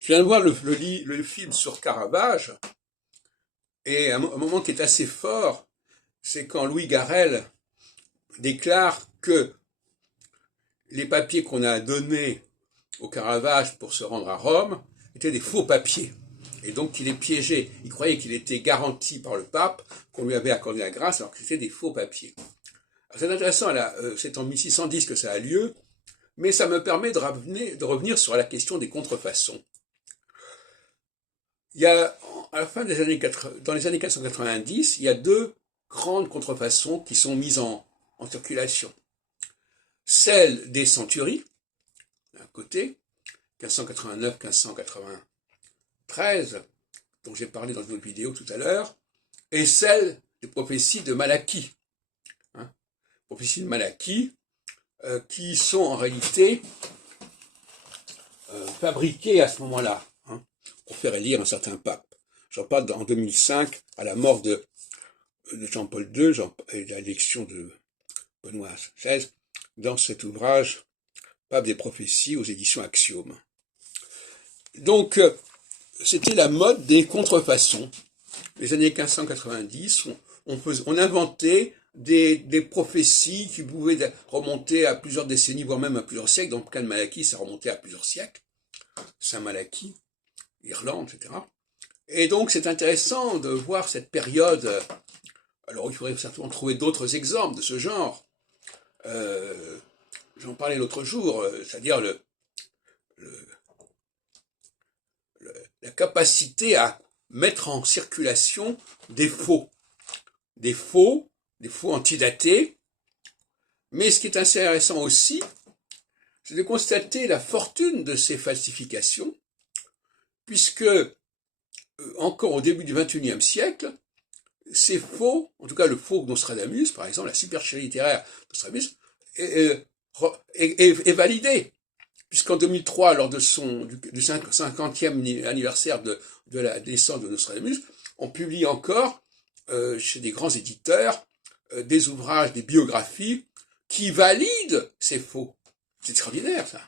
Je viens de voir le film sur Caravage, et un moment qui est assez fort, c'est quand Louis Garrel déclare que les papiers qu'on a donnés au Caravage pour se rendre à Rome étaient des faux papiers. Et donc il est piégé. Il croyait qu'il était garanti par le pape, qu'on lui avait accordé la grâce, alors que c'était des faux papiers. C'est intéressant, c'est en 1610 que ça a lieu, mais ça me permet de revenir sur la question des contrefaçons. Il y a, à la fin des années 80, dans les années 490, il y a deux grandes contrefaçons qui sont mises en circulation. Celle des centuries, d'un côté, 1589-1593, dont j'ai parlé dans une autre vidéo tout à l'heure, et celle des prophéties de Malachie. Prophéties de Malachie, qui sont en réalité fabriquées à ce moment-là, pour faire élire un certain pape. J'en parle en 2005, à la mort de Jean-Paul II et à l'élection de Benoît XVI, dans cet ouvrage Pape des prophéties aux éditions Axiome. Donc, c'était la mode des contrefaçons. Les années 1590, on inventait des prophéties qui pouvaient remonter à plusieurs décennies, voire même à plusieurs siècles. Dans le cas de Malachie, ça remontait à plusieurs siècles. Saint Malachie, Irlande, etc. Et donc, c'est intéressant de voir cette période. Alors, il faudrait certainement trouver d'autres exemples de ce genre. J'en parlais l'autre jour, c'est-à-dire la capacité à mettre en circulation des faux antidatés. Mais ce qui est intéressant aussi, c'est de constater la fortune de ces falsifications, puisque encore au début du XXIe siècle, ces faux, en tout cas le faux Nostradamus, par exemple, la supercherie littéraire Nostradamus, est validé, puisqu'en 2003, lors du 50e anniversaire de la naissance de Nostradamus, on publie encore, chez des grands éditeurs, des ouvrages, des biographies, qui valident ces faux. C'est extraordinaire, ça.